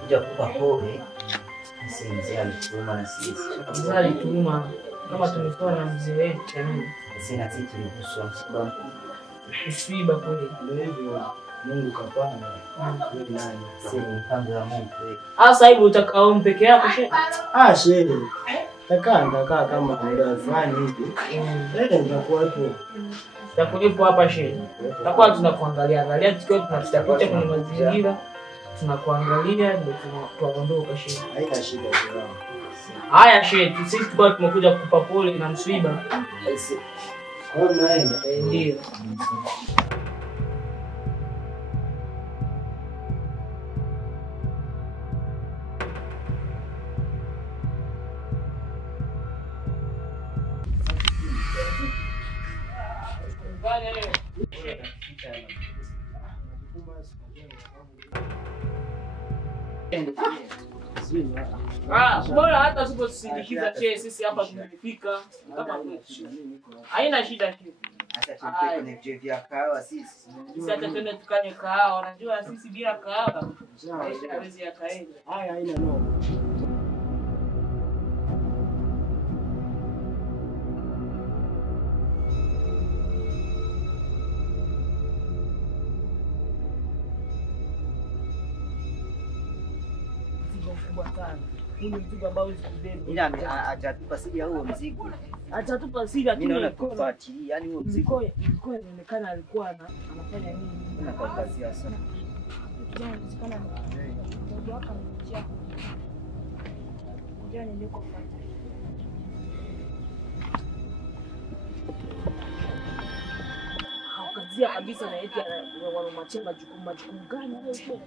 kuja kupa pole. Mzee alituma na sisi. Mzee alituma kama tulikuwa na mzee wetu jamani. Sina kitu kuhusu msiba. Msiba kweli. Ndio hivyo Mungu kapanga. Wewe nani? Sisi mpango wa Mungu. Sasa hivi utakao peke yako shehe? Shehe. Takaa kama muda fulani hivi. Nitakuwepo. Tutakuwepo hapa shehe. Tutakuwa tunakuangalia tukiwa tunapita picha kwenye mazingira. Tunakuangalia ndio tunaondoka shehe. Haina shida shehe. Haya shehe, sisi tulikuwa tumekuja kukupa pole na msiba. Kwa mnaenda? Ndio. Bora hata usiposindikiza shehe, sisi hapa tumefika kama kwetu. Haina shida shehe. Hata tumpeke kwenye vyo vya kahawa sisi. Sisi hata twende tukanye kahawa. Unajua sisi bila kahawa hawezi yakaenda. Haya haina noma. Huu mzigo ambao usikubebe. Ila atatupa siri ya huo mzigo. Atatupa siri lakini mimi naona tofauti. Yaani huo mzigo ilikuwa inaonekana alikuwa anafanya nini? Anakazia sana. Kijana anataka ndio akamjia. Kijana ndio kufuata. Haukazia kabisa na eti wanamachema majukumu gani wewe?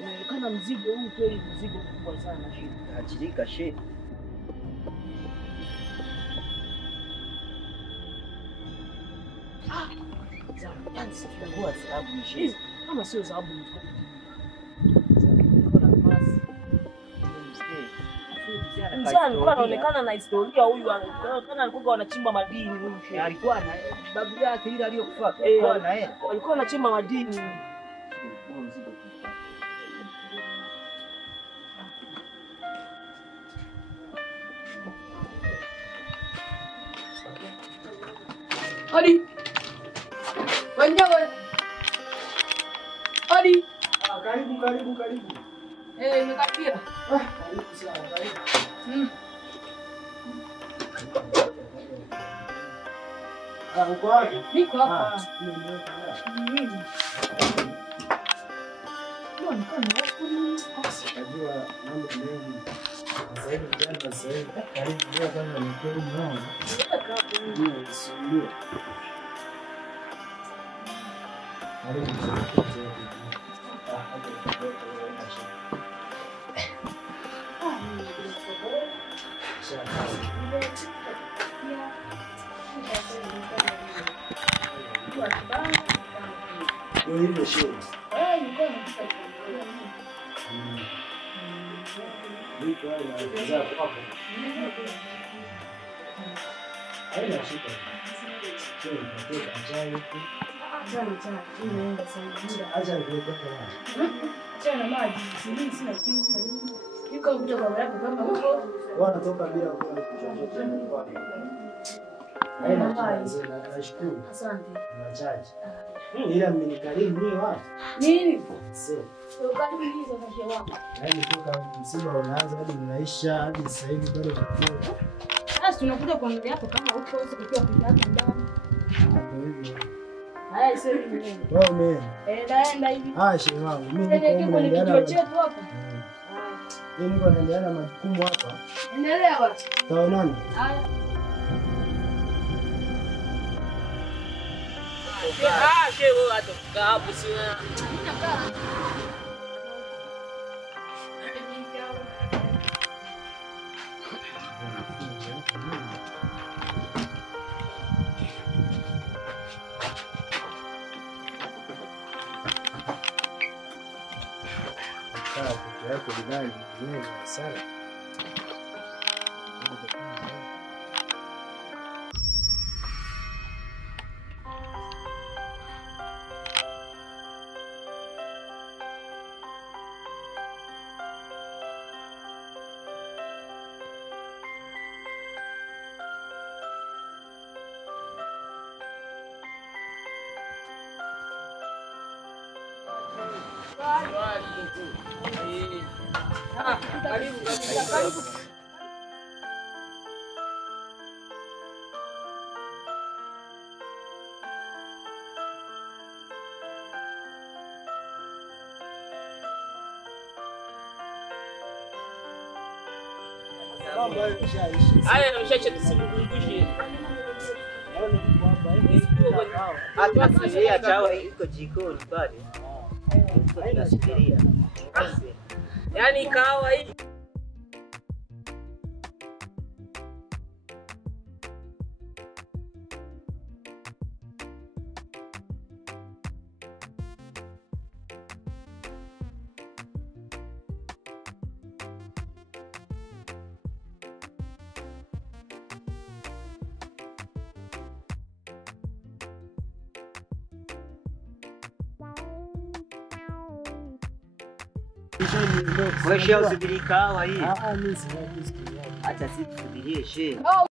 Inaonekana mzigo huu kweli mzigo mkubwa sana shehe. Ajirika shehe. Yaani sisi tunakuwa sababu shehe. Kama sio sababu mtu. Mzee alikuwa anaonekana na historia huyu, anaonekana alikuwa anachimba madini huyu shehe. Alikuwa na babu yake ile aliyokufa. Alikuwa anachimba madini. Odi. Wenyewe. Odi. Karibu. Nimekapia. Karibu sana, karibu. Uko wapi? Niko hapa. Najua mambo mengi. Sasa hivi vijana sasa hivi karibu ndio kama ni kweli mwanzo. Ndio sio. Karibu. Ndio hivyo shule. Vitu haya za hapo. Haina shida. Shule ndio chai huku. Inaenda sana. Acha nikuweke kwa. Tena maji, sina kitu na nini. Niko kuja kwa yako kama huko. Wanatoka bila kula chochote nyumbani. Haina shida, nashukuru. Asante. Machache. Ila mmenikarimu mimi wapi? Nini? Sasa. Ukaniuliza kwa wako. Yaani toka msiba unaanza hadi unaisha hadi sasa hivi bado tuko. Sasa tunakuja kuangalia hapo kama huko uko ukiwa peke yako ndani. Ndio hivyo. Haya sasa hivi. Wewe umeenda? Naenda hivi. Shehe wangu, mimi Ndio niko kwenye kijiwe chetu hapa. Mimi niko naendelea na majukumu hapa. Endelea basi. Taonana. Haya. Shehe wewe hata hapo sina. Yako bidani ni sana. Karibu karibu. Mambo hayo yashaisha. Haya nimeshacha tusimkumbushe. Naona kwamba Tunasubiria chawa iko jikoni pale. Tunasubiria. Yaani kahawa hii Wewe usubiri kahawa hii. mimi siwezi kusikia. Acha sisi tusubirie shehe.